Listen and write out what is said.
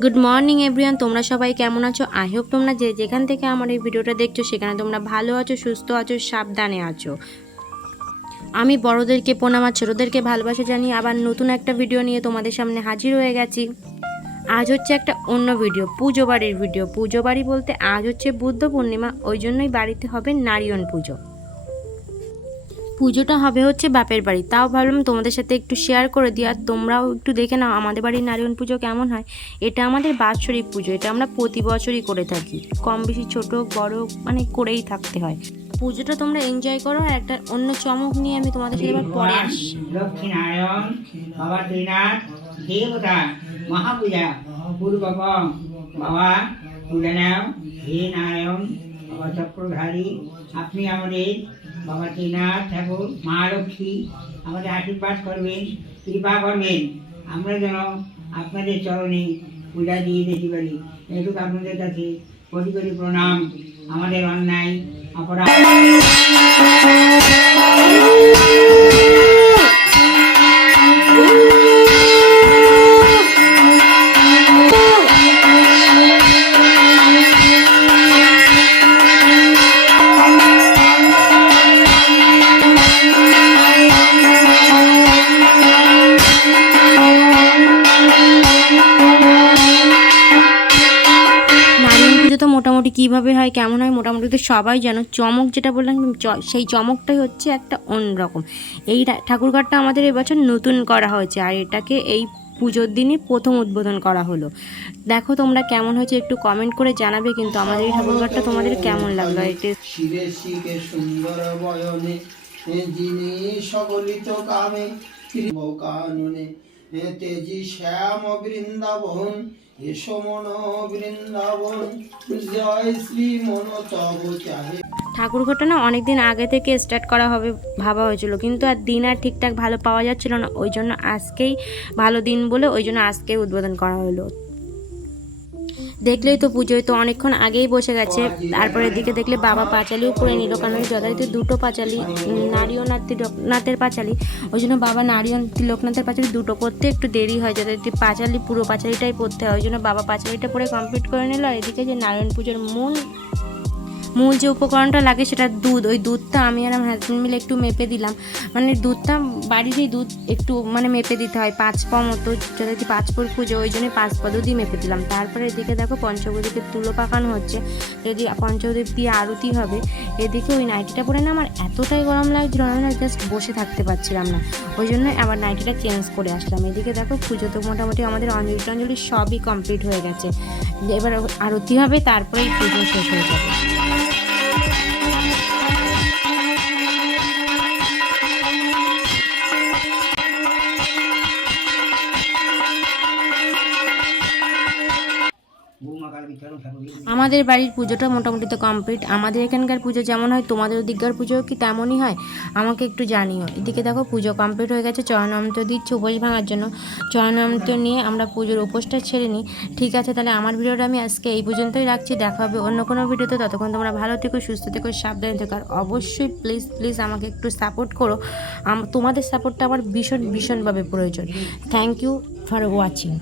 Good morning everyone, তোমরা সবাই কেমন আছো? আই হোপ তোমরা যেখান থেকে আমার এই ভিডিওটা দেখছো সেখানে তোমরা ভালো আছো, সুস্থ আছো, সাবধানে আছো। আমি বড়োদেরকে প্রণাম আর ছোটোদেরকে ভালোবাসা জানিয়ে আবার নতুন একটা ভিডিও নিয়ে তোমাদের সামনে হাজির হয়ে গেছি। আজ হচ্ছে একটা অন্য ভিডিও, পুজো বাড়ির ভিডিও। পুজো বাড়ি বলতে আজ হচ্ছে বুদ্ধ পূর্ণিমা, ওই জন্যই বাড়িতে হবে নারিয়ণ পুজো। পুজোটা হবে হচ্ছে বাপের বাড়ি, তাও ভাবলাম তোমাদের সাথে একটু শেয়ার করে দিই আর তোমরাও একটু দেখে নাও আমাদের বাড়ির নারিয়ণ পুজো কেমন হয়। এটা আমাদের বাৎসরিক পুজো, এটা আমরা প্রতি বছরই করে থাকি, কম বেশি ছোট বড় মানে করেই থাকতে হয়। পুজোটা তোমরা এনজয় করো আর একটা অন্য চমক নিয়ে আমি তোমাদের সাথে এবার পরে আসছি। লক্ষ্মী নারায়ণ বাবা ত্রিনাথ দেবতা মহাপূজা পূর্বকম বাবা তুলে নাও। হে নারায়ণ বাবা চক্রধারী, আপনি আমাদের বাবা ত্রিনাথ ঠাকুর মা লক্ষ্মী আমাদের আশীর্বাদ করবেন, কৃপা করবেন, আমরা যেন আপনাদের চরণে পূজা দিয়ে যেতে পারি। এটুকু আপনাদের কাছে কোটি কোটি প্রণাম। আমাদের অন্যায় অপরাধ মোটামুটি কীভাবে হয় কেমন হয় মোটামুটি তো সবাই জানো। চমক যেটা বললাম সেই চমকটাই হচ্ছে একটা অন্যরকম। এই ঠাকুরঘরটা আমাদের এবছর নতুন করা হয়েছে আর এটাকে এই পুজোর দিনই প্রথম উদ্বোধন করা হলো। দেখো তোমরা কেমন হয়েছে একটু কমেন্ট করে জানাবে, কিন্তু আমাদের এই ঠাকুরঘরটা তোমাদের কেমন লাগলো। এটা সুন্দর বয়নে যিনি সকলিত কামে কাননে তেজি শ্যাম বৃন্দাবন এসো মন বৃন্দাবন জয় শ্রী মন তব চাহে। ঠাকুরঘরটা না অনেকদিন আগে থেকে স্টার্ট করা হবে ভাবা হয়েছিল, কিন্তু আর দিন আর ঠিকঠাক ভালো পাওয়া যাচ্ছিল না, ওই জন্য আজকেই ভালো দিন বলে ওই জন্য আজকেই উদ্বোধন করা হলো। দেখলেই তো পুজোয় তো অনেকক্ষণ আগেই বসে গেছে। তারপরে এদিকে দেখলে বাবা পাঁচালিও করে নিল, কারণ যথারীতি দুটো পাঁচালি, নারিয়ণ আর তিলকনাথের পাঁচালি, ওই জন্য বাবা নারিয়ণ তিলকনাথের পাঁচালি দুটো করতে একটু দেরি হয়, যথারীতি পাঁচালি পুরো পাঁচালিটাই পড়তে হয়, ওই জন্য বাবা পাঁচালিটা পরে কমপ্লিট করে নিল। আর এদিকে যে নারায়ণ পুজোর মূল যে উপকরণটা লাগে সেটা দুধ। ওই দুধটা আমি আর আমার হাজব্যান্ড মিলে একটু মেপে দিলাম, মানে দুধটা বাড়িরই দুধ একটু মানে মেপে দিতে হয় 5 পা মতো, যদি 5 পর পুজো ওই জন্যই 5 পা দুধই মেপে দিলাম। তারপরে এদিকে দেখো পঞ্চপ্রদীপের তুলো পাকানো হচ্ছে, যদি পঞ্চপ্রদীপ দিয়ে আরতি হবে। এদিকে ওই নাইটিটা পরে না আমার এতটাই গরম লাগছিল, আমি না জাস্ট বসে থাকতে পারছিলাম না, ওই জন্য আবার নাইটিটা চেঞ্জ করে আসলাম। এদিকে দেখো পুজো তো মোটামুটি আমাদের অঞ্জলি সবই কমপ্লিট হয়ে গেছে, এবার আরতি হবে, তারপরেই পুজো শেষ হয়ে যাবে। আমাদের বাড়ির পুজোটা মোটামুটি তো কমপ্লিট। আমাদের এখানকার পুজো যেমন হয় তোমাদের ওদিককার পুজো কি তেমনই হয় আমাকে একটু জানিও। এদিকে দেখো পুজো কমপ্লিট হয়ে গেছে, চরণামৃত দিচ্ছে উপোস ভাঙার জন্য। চরণামৃত নিয়ে আমরা পুজোর উপোসটা ছেড়ে নিই। ঠিক আছে, তাহলে আমার ভিডিওটা আমি আজকে এই পর্যন্তই রাখছি, দেখা হবে অন্য কোনো ভিডিওতে। ততক্ষণ তোমরা ভালো থেকো, সুস্থ থেকো, সাবধানে থেকো, আর অবশ্যই প্লিজ আমাকে একটু সাপোর্ট করো। তোমাদের সাপোর্টটা আমার ভীষণভাবে প্রয়োজন। Thank you for watching.